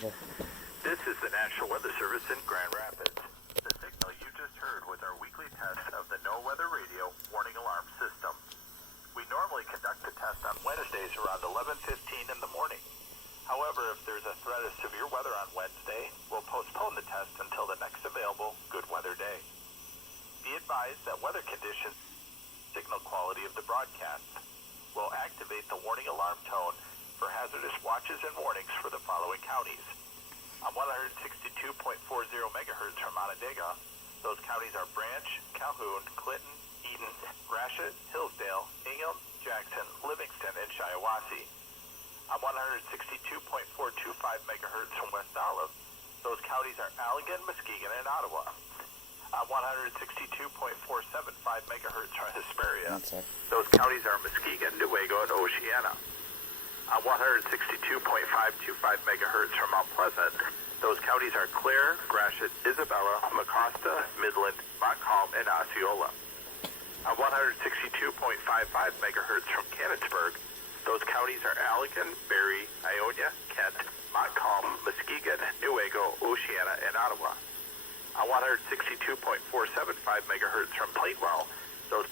charger. This is the National Weather Service in Grand Rapids. The signal you just heard was our weekly test of the No Weather Radio warning alarm system. We normally conduct the test on Wednesdays around 11:15 in the morning. However, if there's a threat of severe weather on Wednesday, we'll postpone the test until the next available good weather day. Be advised that weather conditions, signal quality of the broadcast, will activate the warning alarm tone for hazardous watches and warnings for the following counties. On 162.40 megahertz from Onondaga, those counties are Branch, Calhoun, Clinton, Eden, Gratiot, Hillsdale, Ingham, Jackson, Livingston, and Shiawassee. On 162.425 megahertz from West Olive, those counties are Allegan, Muskegon, and Ottawa. On 162.475 megahertz from Hesperia, those counties are Muskegon, Newaygo, and Oceana. On 162.525 megahertz from Mount Pleasant, those counties are Clare, Gratiot, Isabella, Mecosta, Midland, Montcalm, and Osceola. On 162.55 megahertz from Canonsburg, those counties are Allegan, Barrie, Ionia, Kent, Montcalm, Muskegon, Newaygo, Oceana, and Ottawa. On 162.475 megahertz from Platewell, those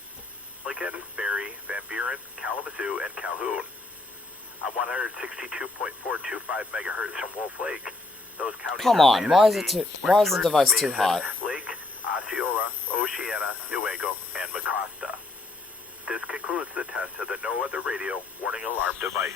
Allegan, Barrie, Van Buren, Kalamazoo, and Calhoun. On 162.425 megahertz from Wolf Lake, those counties Come are on, why is Manistee, why is the Wexford, device too Mason, hot? Lake, Osceola, Oceana, Newaygo, and Mecosta. This concludes the test of the No Weather Radio warning alarm device.